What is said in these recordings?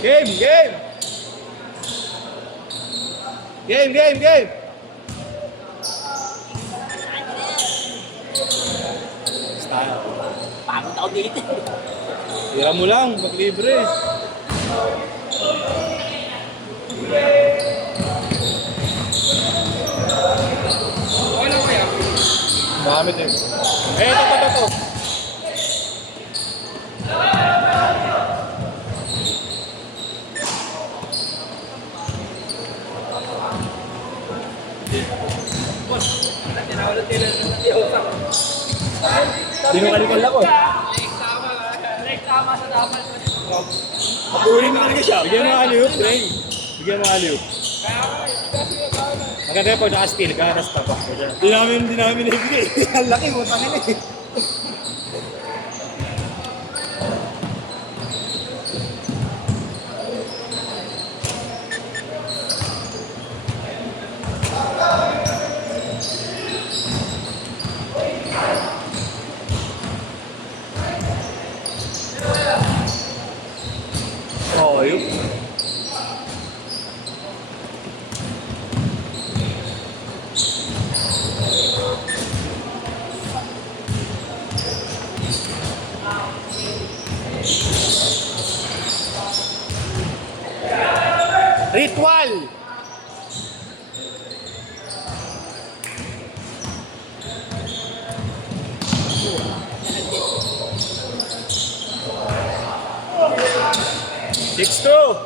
Game, game! Game, game, game! Style. Pagod ako dito. Tira mo lang, maglibre. Ano kaya? Gamit eh. Ito. Tinawala sila ng Diyosa. Dinukalikon lang ko. Like tama sa dapat. Patuloy mo talaga siya. Bigyan mo alley-oop, Dre. Bigyan mo alley-oop. Maganda po, naka-steal ka, rasta pa. Di namin ibigay. Ang laki mo, tangin eh. Oh, yun. Ritual! Six two.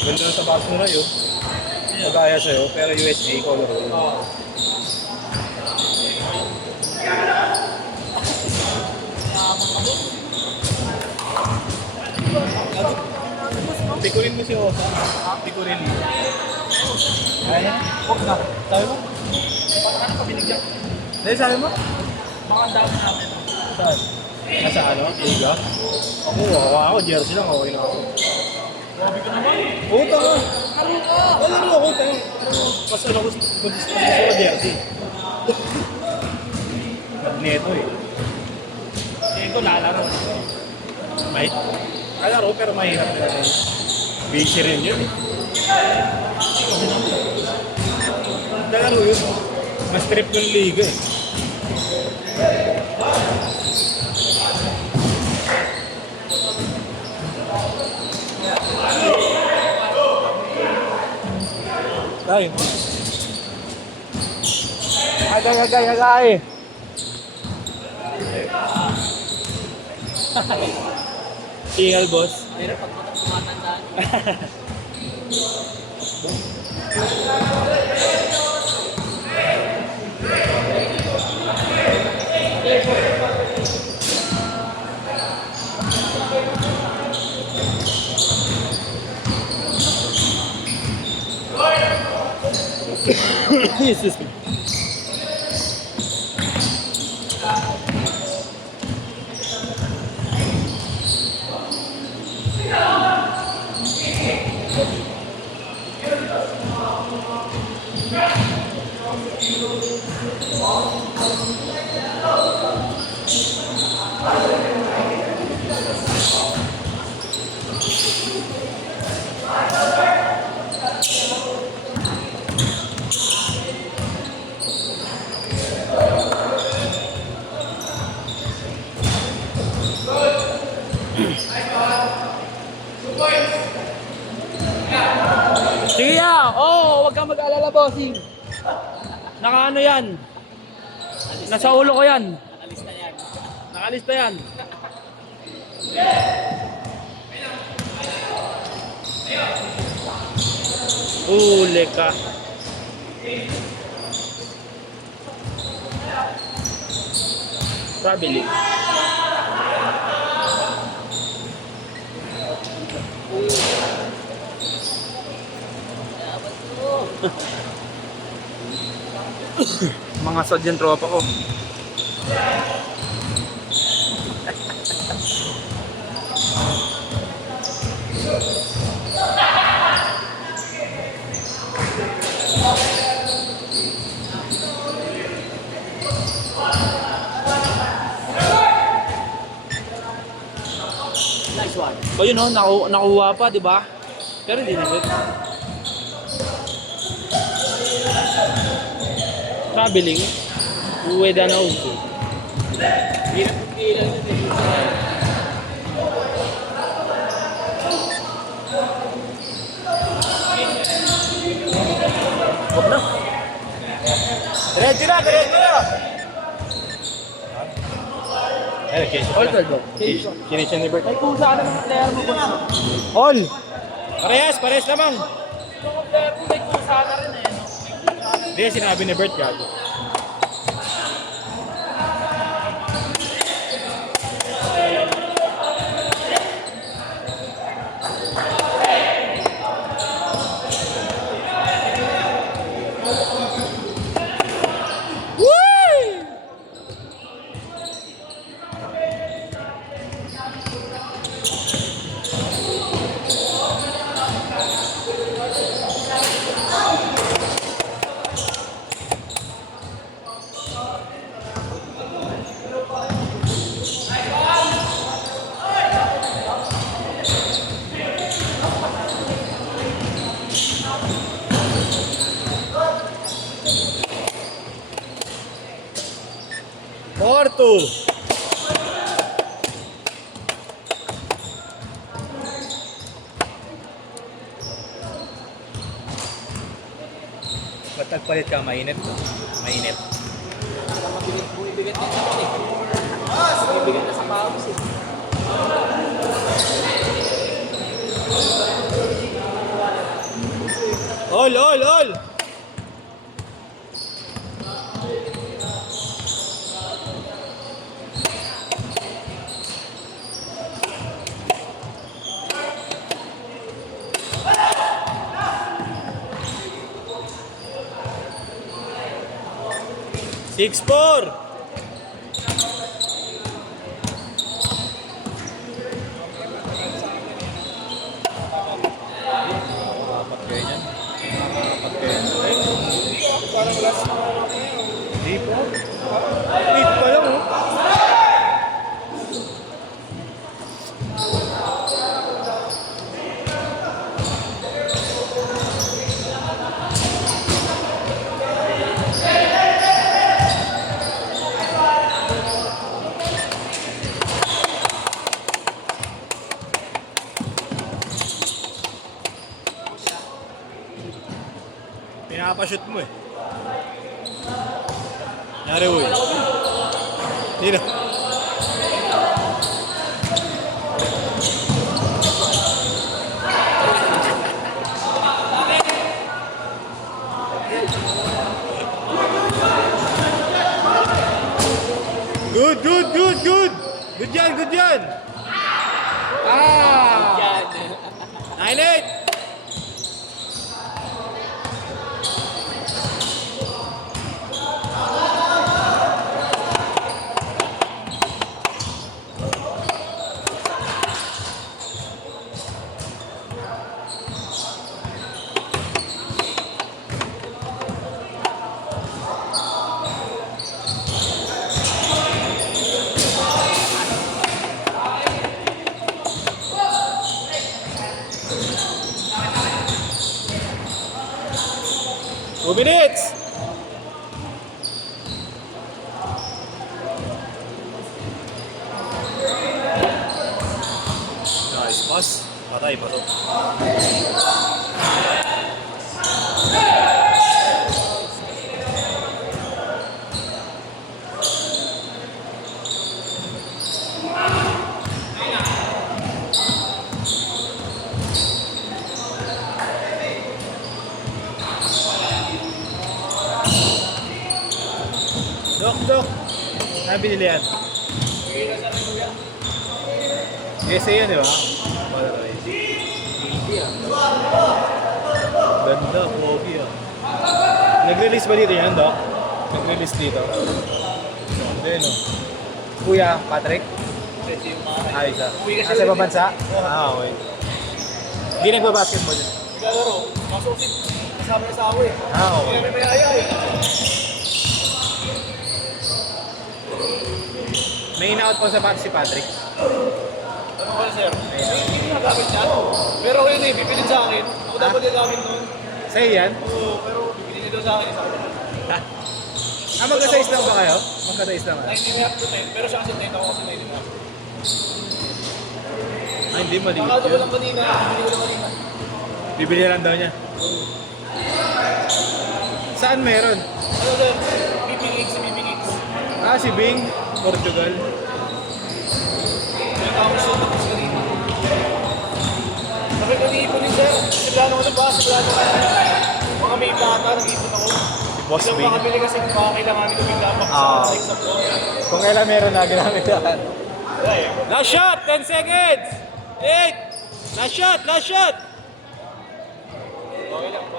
Ganda sa box mo na yun. Magaya sa'yo, pero USB color. Pikurin mo si Osa. Pikurin mo. Kaya? Huwag na. Sabi mo? Ano pa binigyan? Dahil sabi mo? Baka ang dami namin. Saan? Nasa ano? Liga? Ako, ako. Jersey lang. Okay na ako. Grabe ka naman. Oo, tanga. Karo ka! Laro ako, tanga. Mas ano ko sa jersey. Magneto eh. Ito lalaro. May kalaro pero mahirap na rin. Busy rin yun eh. Kalaro yun. Mas trip ng liga eh. Ay. Agay. Tingal, boss. Mahirap pag tumatandaan. Excuse me. kang mag-alala, bossing. Naka ano yan? Nasa ulo ko yan. Nakalista yan. Nakalista yan. Huli ka. Traveling. Mga sadyan tropa ko. Nice one. O yun o, nakuha pa, di ba? Pero hindi na good. Traveling. Uwe na uso. Hirap ng kilang yun eh. Huwag na. Diretso na, diretso na. Ay, kinisip All na. 12 bro. Kinisip ni Bert. Ay, kung saan naman ang player mo ba? All! Parehas lamang. Kung player mo, may kung saan na rin eh. No? Hindi, sinabi ni Bert gago. Porto! Ba't nagpalit ka? Mainit? Mainit. Bumibigat na naman eh. Bumibigat na sa pawis eh. All! Six, four. Dapat kayo dyan. Dapat kayo dyan. Parang last na hindi po. Wait pa lang oh. Pinapashoot mo eh. Nari uy. Dito. Good. Good yan. Yan. 9-8. Two minutes. Nice pass. Patay pa to. Saan binili yan? USA yan, di ba? Polaroid. Ganda, pogi ah. Nag-release ba dito yan, Doc? Nag-release dito. Hindi, no? Kuya, Patrick? Ay, isa. Nasa ibang bansa? Ah, okay. Hindi nagbabasketball yun. Naglalaro. Kaso kasi kasama niya sa ako eh. Ah, okay. Kaya may aya eh. May in-out po sa si Patrick. Ano ko sir? Hindi ko nagamit yan. Pero ako yun eh, bibilin sa akin. Ako dapat gagamit nun. Sa'yo yan? Oo, pero bibilin nito sa akin. Sa akin. Ah, magka-size lang ba kayo? Magka-size lang ah. 9.5 to 10. Pero siya kasi 10 ako kasi 9.5. Ay, hindi, maliit Nakakata ko yun. lang kanina. Bibili ko lang kanina. Bibili lang daw niya. Saan meron? Ano sir? BBX, BBX. Ah, si Bing, Portugal. May tao siya tapos kanina. Sabi ko nag-iipon din sir. Sigurado ko na ba? Sigurado ko. Mga may bata, nag-iipon ako. Si Boss Hindi ako Bing. makabili kasi baka kailangan ko bigla pa Ah. sa exam ko. Kung kailan meron na, ginamit yan. Last shot, 10 seconds. 8. Last shot, last shot.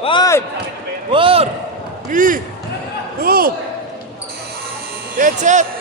5, 4, 3, 2, get set.